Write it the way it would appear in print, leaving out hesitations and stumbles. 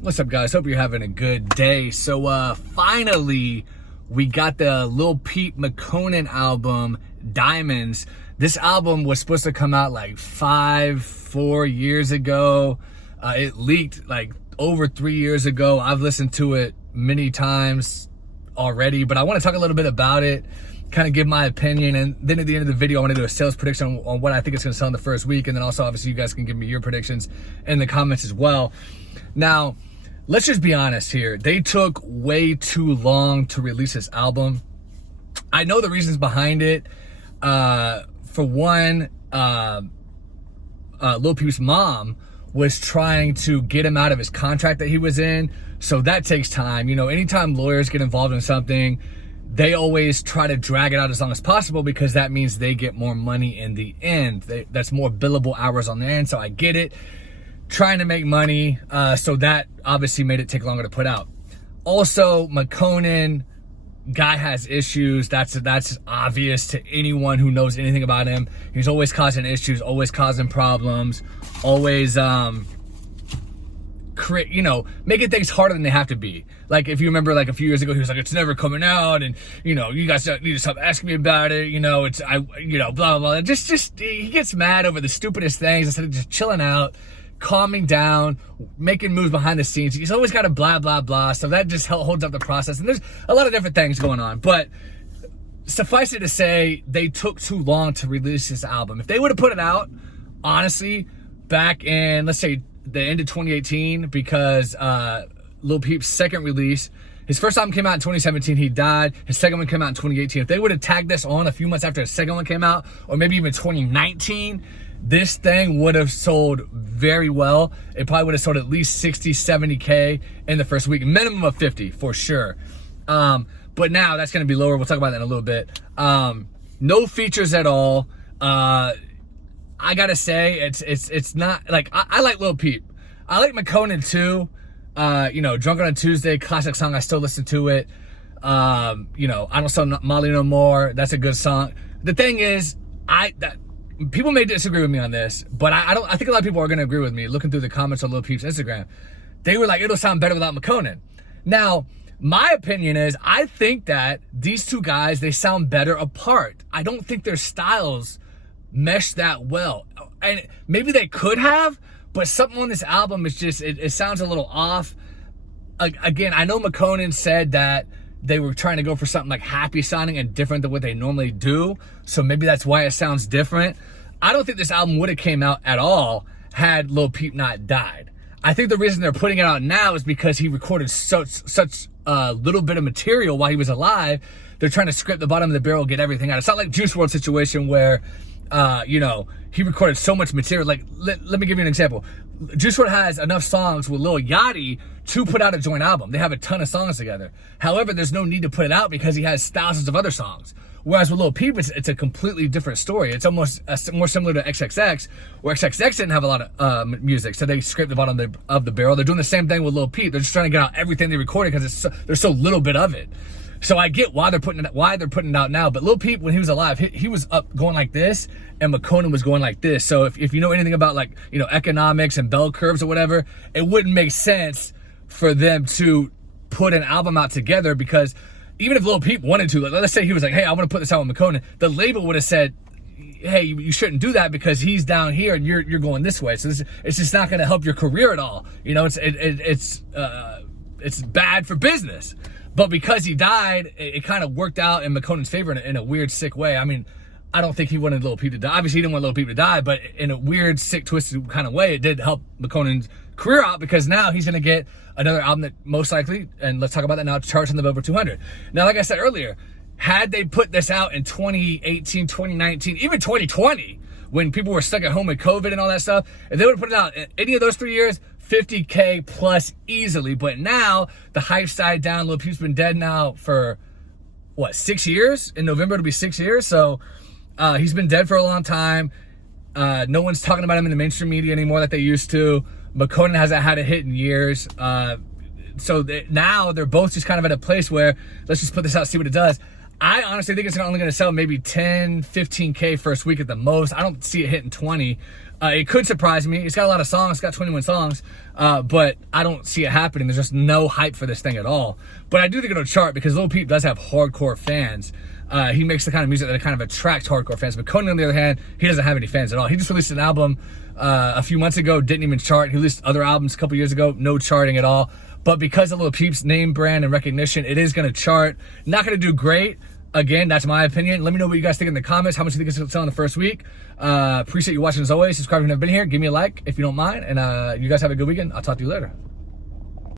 What's up, guys? Hope you're having a good day. So finally we got the Lil Peep Makonnen album, Diamonds. This album was supposed to come out like 4 years ago. It leaked like over 3 years ago. I've listened to it many times already, but I want to talk a little bit about it, kind of give my opinion, and then at the end of the video I want to do a sales prediction on what I think it's going to sell in the first week, and then also obviously you guys can give me your predictions in the comments as well. Now, let's just be honest here. They took way too long to release this album. I know the reasons behind it. For one, Lil Peep's mom was trying to get him out of his contract that he was in, so that takes time. You know, anytime lawyers get involved in something, they always try to drag it out as long as possible because that means they get more money in the end. That's more billable hours on their end, so I get it. Trying to make money, so that obviously made it take longer to put out. Also, Makonnen, guy has issues. That's obvious to anyone who knows anything about him. He's always causing issues, always causing problems, always making things harder than they have to be. Like, if you remember, like a few years ago, he was like, it's never coming out, and you guys need to stop asking me about it. Blah blah blah. Just he gets mad over the stupidest things instead of just chilling out, calming down, making moves behind the scenes. He's always got a blah blah blah, so that just holds up the process. And there's a lot of different things going on, but suffice it to say, they took too long to release this album. If they would have put it out, honestly, back in, let's say, the end of 2018, because Lil Peep's second release, his first album came out in 2017, he died. His second one came out in 2018. If they would have tagged this on a few months after his second one came out, or maybe even 2019, this thing would have sold very well. It probably would have sold at least 60, 70K in the first week, minimum of 50 for sure. But now that's going to be lower. We'll talk about that in a little bit. No features at all. I gotta say, it's not like, I like Lil Peep. I like Makonnen too. Drunk on a Tuesday, classic song. I still listen to it. I Don't Sell Molly No More. That's a good song. The thing is, people may disagree with me on this, but I think a lot of people are gonna agree with me. Looking through the comments on Lil Peep's Instagram, they were like, it'll sound better without Makonnen. Now, my opinion is, I think that these two guys, they sound better apart. I don't think their styles mesh that well, and maybe they could have, but something on this album is just, it sounds a little off. Again, I know Makonnen said that they were trying to go for something like happy sounding and different than what they normally do, so maybe that's why it sounds different. I don't think this album would have came out at all had Lil Peep not died. I think the reason they're putting it out now is because he recorded such little bit of material while he was alive. They're trying to scrape the bottom of the barrel, get everything out. It's not like Juice WRLD situation where he recorded so much material. Like, let me give you an example. Juice WRLD has enough songs with Lil Yachty to put out a joint album. They have a ton of songs together. However, there's no need to put it out because he has thousands of other songs. Whereas with Lil Peep, it's a completely different story. It's almost more similar to XXX, where XXX didn't have a lot of music, so they scraped the bottom of the barrel. They're doing the same thing with Lil Peep. They're just trying to get out everything they recorded because there's so little bit of it. So I get why they're putting it out now. But Lil Peep, when he was alive, he was up going like this, and Makonnen was going like this. So if you know anything about, like, economics and bell curves or whatever, it wouldn't make sense for them to put an album out together, because even if Lil Peep wanted to, like, let's say he was like, hey, I want to put this out with Makonnen, the label would have said, hey, you shouldn't do that because he's down here and you're going this way. So it's just not going to help your career at all. It's bad for business. But because he died, it kind of worked out in Makonnen's favor in a weird, sick way. I mean, I don't think he wanted Lil Peep to die. Obviously, he didn't want Lil Peep to die, but in a weird, sick, twisted kind of way, it did help Makonnen's career out, because now he's going to get another album that most likely, and let's talk about that now, charts on the Billboard 200. Now, like I said earlier, had they put this out in 2018, 2019, even 2020, when people were stuck at home with COVID and all that stuff, if they would have put it out in any of those 3 years, 50K plus easily. But now the hype died down. Lil Peep's been dead now for 6 years? In November it'll be 6 years. So he's been dead for a long time. No one's talking about him in the mainstream media anymore like they used to. Makonnen hasn't had a hit in years. Now they're both just kind of at a place where, let's just put this out, see what it does. I honestly think it's only going to sell maybe 10, 15K first week at the most. I don't see it hitting 20. It could surprise me. It's got a lot of songs. It's got 21 songs, but I don't see it happening. There's just no hype for this thing at all. But I do think it'll chart because Lil Peep does have hardcore fans. He makes the kind of music that kind of attracts hardcore fans. But Makonnen, on the other hand, he doesn't have any fans at all. He just released an album a few months ago, didn't even chart. He released other albums a couple years ago, no charting at all. But because of Lil Peep's name, brand, and recognition, it is going to chart. Not going to do great. Again, that's my opinion. Let me know what you guys think in the comments. How much you think it's selling the first week. Appreciate you watching as always. Subscribe if you've never been here. Give me a like if you don't mind. And you guys have a good weekend. I'll talk to you later.